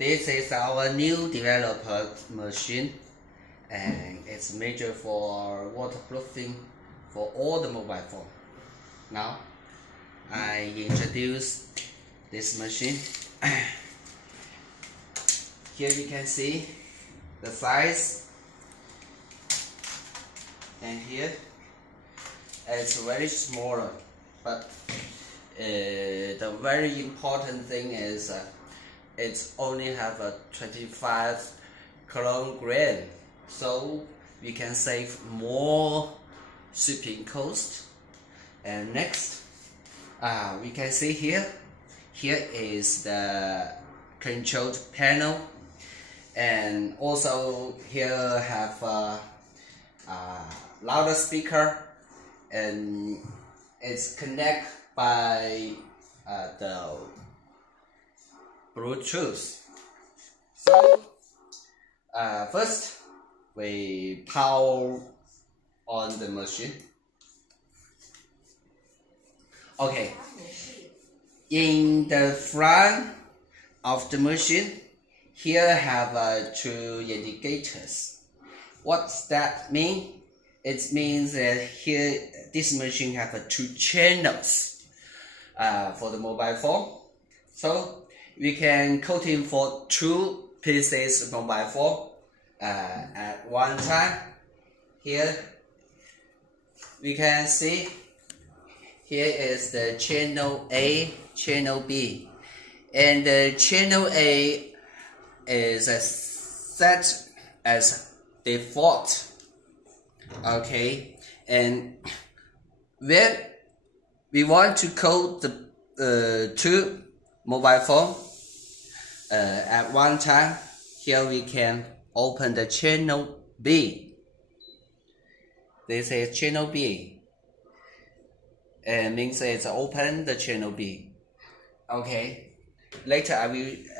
This is our new developed machine, and it's made for waterproofing for all the mobile phone. Now, I introduce this machine. Here you can see the size, and here it's very smaller, but the very important thing is it's only have a 25 kilogram, so we can save more shipping cost. And next, we can see here is the control panel, and also here have a louder speaker, and it's connected by the Bluetooth. So first we power on the machine. Okay, in the front of the machine, here have two indicators. What's that mean? It means that here this machine have two channels for the mobile phone. So we can coating for two pieces of mobile phone at one time. Here we can see here is the channel A, channel B, and the channel A is set as default. Okay, and when we want to code the two mobile phone at one time, here we can open the channel B. This is channel B, and means it's open the channel B. Okay, later I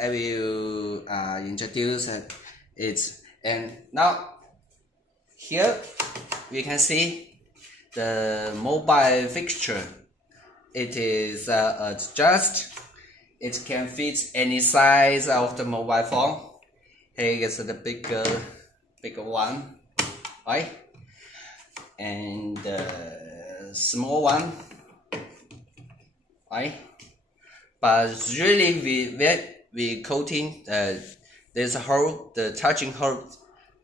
will introduce it. And now here we can see the mobile fixture. It is adjust. It can fit any size of the mobile phone. Here is the bigger one, right? And the small one, right? But really, we coating this hole, the touching hole.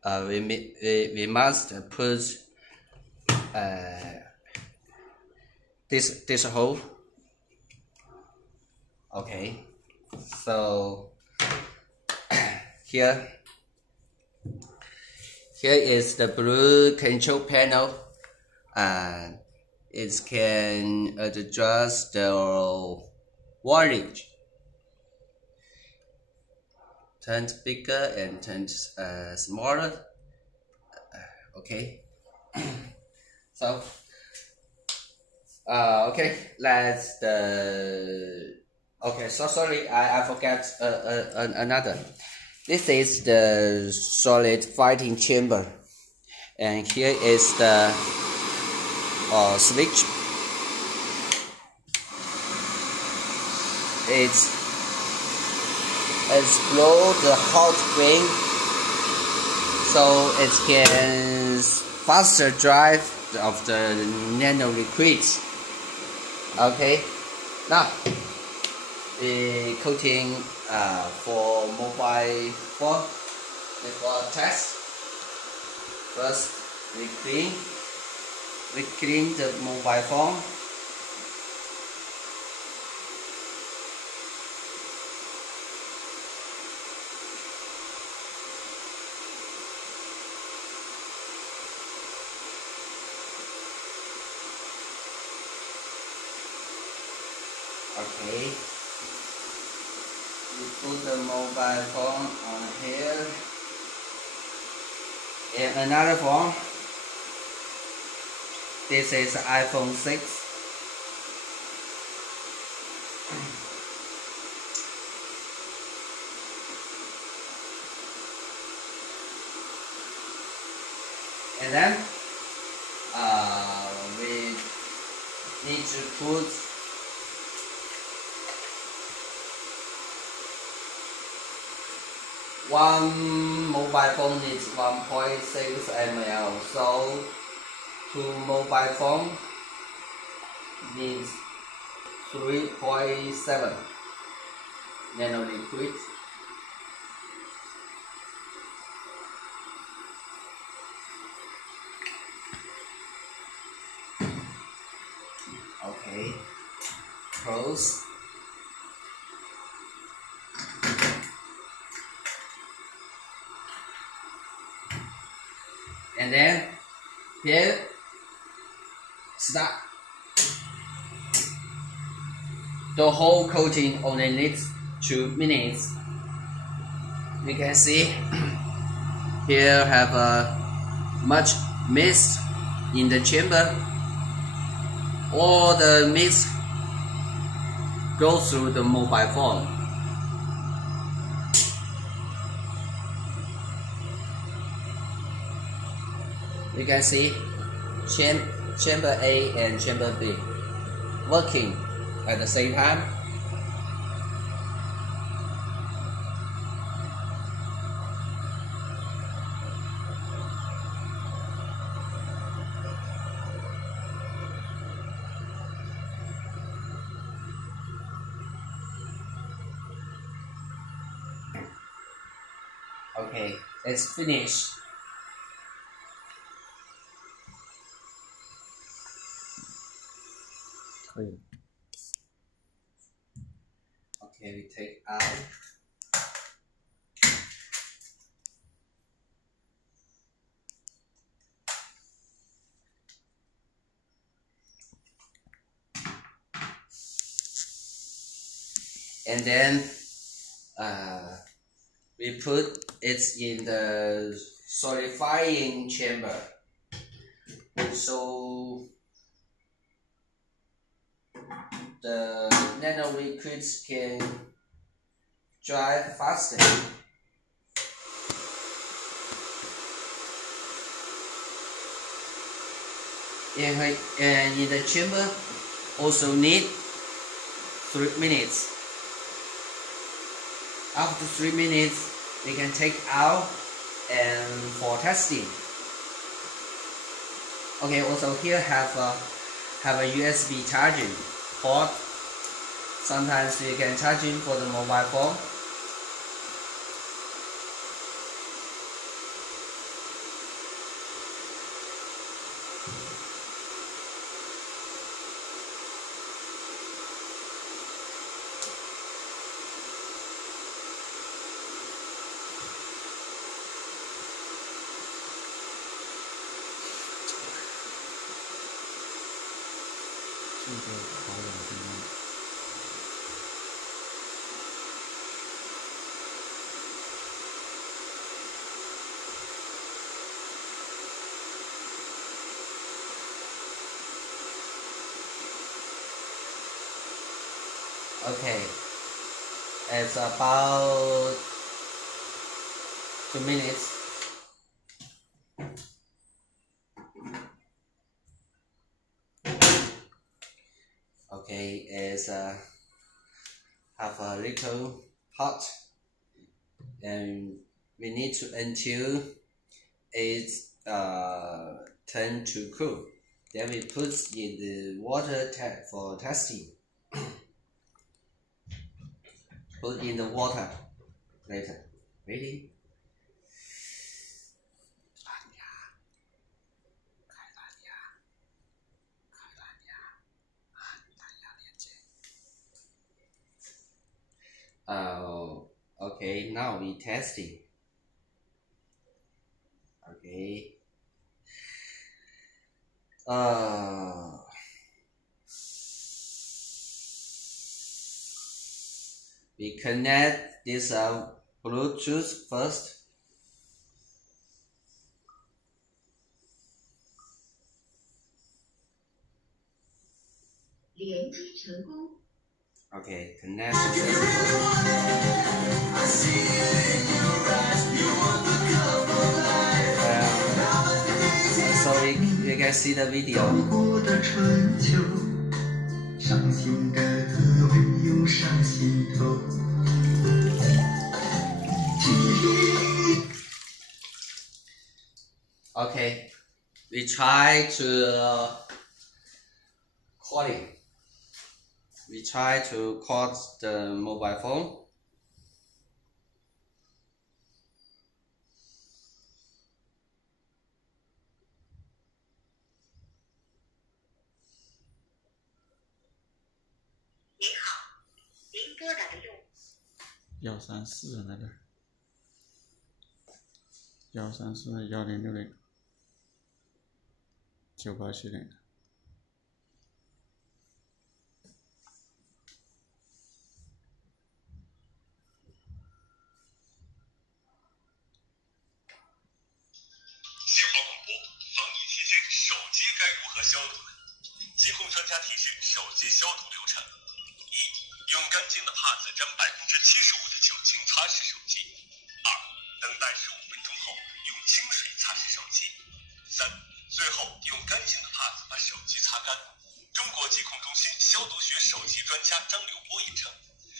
We must put this hole. Okay, so here is the blue control panel, and it can adjust the volume, turn bigger and turn smaller. Okay, so okay, let's okay, so sorry, I forgot another. This is the solid fighting chamber, and here is the switch. It's blow the hot wind, so it can faster drive of the nano liquids. Okay, now we coating for mobile phone for test. First we clean the mobile phone. Okay, we put the mobile phone on here, and another phone. This is iPhone 6. And then we need to put one mobile phone needs 1.6 ml, so 2 mobile phone needs 3.7 nano liquid. Okay, close. And then here, start. The whole coating only needs 2 minutes. You can see here have much mist in the chamber. All the mist goes through the mobile phone. You can see chamber A and chamber B working at the same time. Okay, it's finished. Okay, we take out. And then we put it in the solidifying chamber. So the nano liquids can dry faster. And in the chamber also need 3 minutes. After 3 minutes, we can take out and for testing. Okay, also here have a USB charging port. Sometimes we can charge it for the mobile phone. Okay, it's about 2 minutes. Okay, it's have a little hot, and we need to until it's turn to cool. Then we put in the water for testing. Put in the water later. Ready? Okay, now we testing. Okay. We connect this Bluetooth first. Okay, connect. So you can see the video. Okay, we try to calling. We try to call the mobile phone.134在这儿13410609870。新华广播，防疫期间手机该如何消毒呢？疾控专家提示手机消毒流程：一、用干净的帕子沾75%的酒精擦拭手机；二、等待15分钟后用清水擦拭手机；三、最后用干净的帕子把手机擦干。中国疾控中心消毒学手机专家张柳波也称，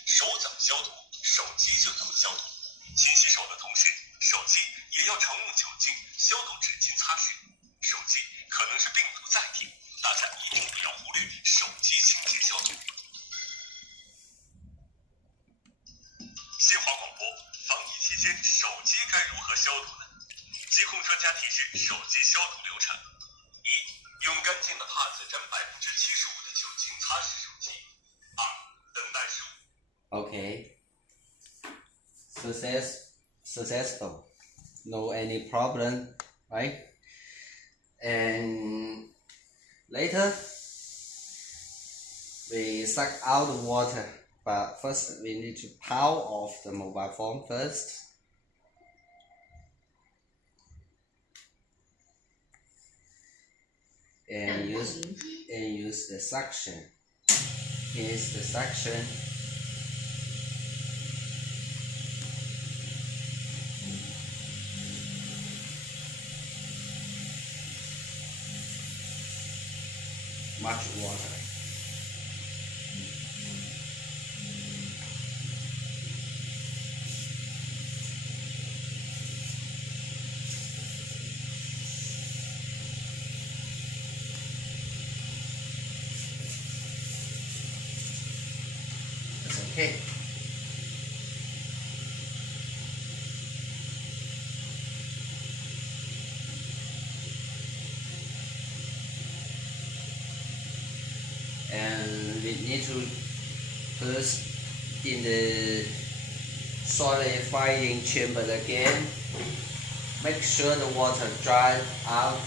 手早消毒，手机就早消毒。勤洗手的同时，手机也要常用酒精消毒纸巾擦拭。手机可能是病毒载体，大家一定不要忽略手机清洁消毒。新华广播，防疫期间手机该如何消毒呢？疾控专家提示手机消毒流程：一、用干净的帕子沾75%的酒精擦拭手机；二、等待15。Okay. Successful. No any problem, right? And later we suck out the water, but first we need to power off the mobile phone first. And use the suction. Here's the suction. Much water. That's okay. And we need to put in the solidifying chamber again. Make sure the water dries out.